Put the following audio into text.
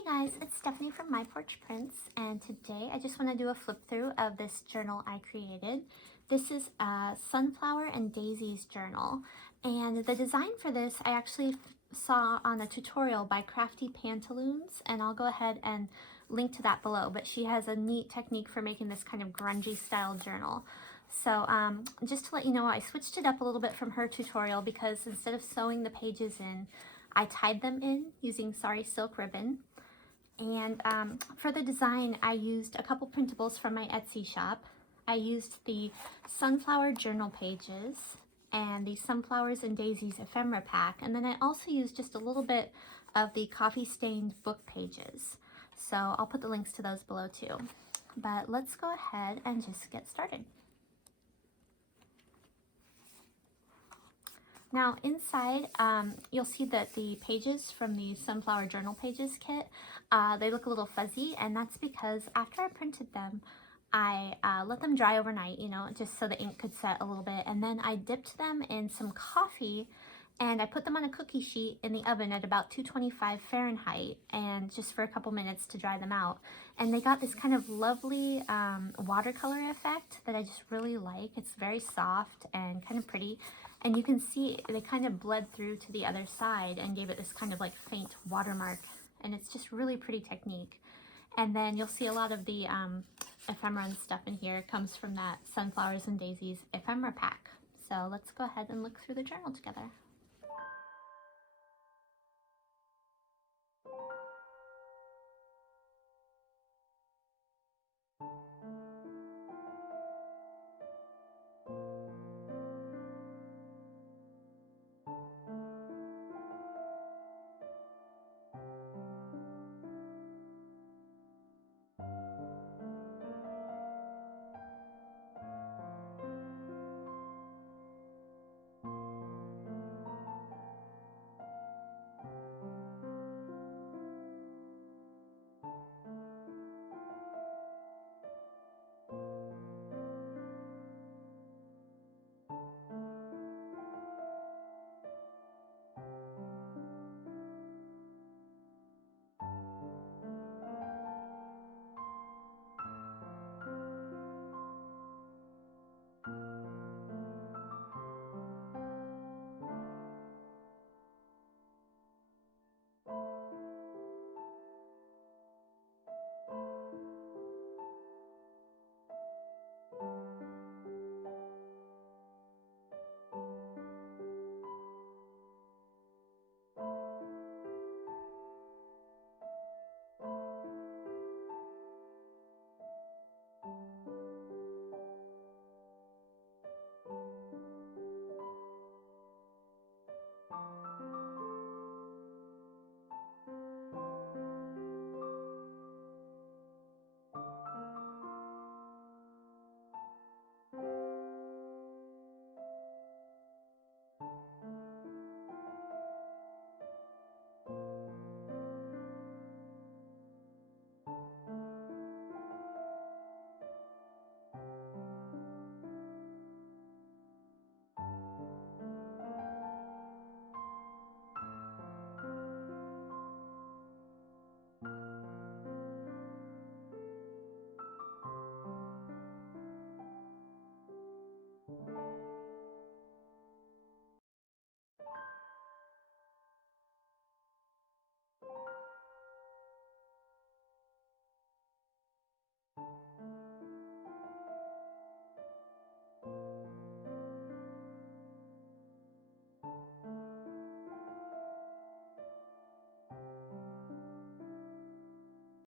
Hey guys, it's Stephanie from My Porch Prints, and today I just want to do a flip through of this journal I created. This is a Sunflower and Daisies journal, and the design for this I actually saw on a tutorial by Crafty Pantaloons, and I'll go ahead and link to that below, but she has a neat technique for making this kind of grungy style journal. So just to let you know, I switched it up a little bit from her tutorial because instead of sewing the pages in, I tied them in using SARI silk ribbon. And for the design, I used a couple printables from my Etsy shop. I used the Sunflower journal pages and the Sunflowers and Daisies ephemera pack. And then I also used just a little bit of the coffee stained book pages. So I'll put the links to those below too. But let's go ahead and just get started. Now inside, you'll see that the pages from the Sunflower Journal Pages kit, they look a little fuzzy, and that's because after I printed them, I let them dry overnight, just so the ink could set a little bit, and then I dipped them in some coffee, and I put them on a cookie sheet in the oven at about 225 Fahrenheit, and just for a couple minutes to dry them out. And they got this kind of lovely watercolor effect that I just really like. It's very soft and kind of pretty. And you can see they kind of bled through to the other side and gave it this kind of like faint watermark. And it's just really pretty technique. And then you'll see a lot of the ephemera and stuff in here comes from that Sunflowers and Daisies ephemera pack. So let's go ahead and look through the journal together.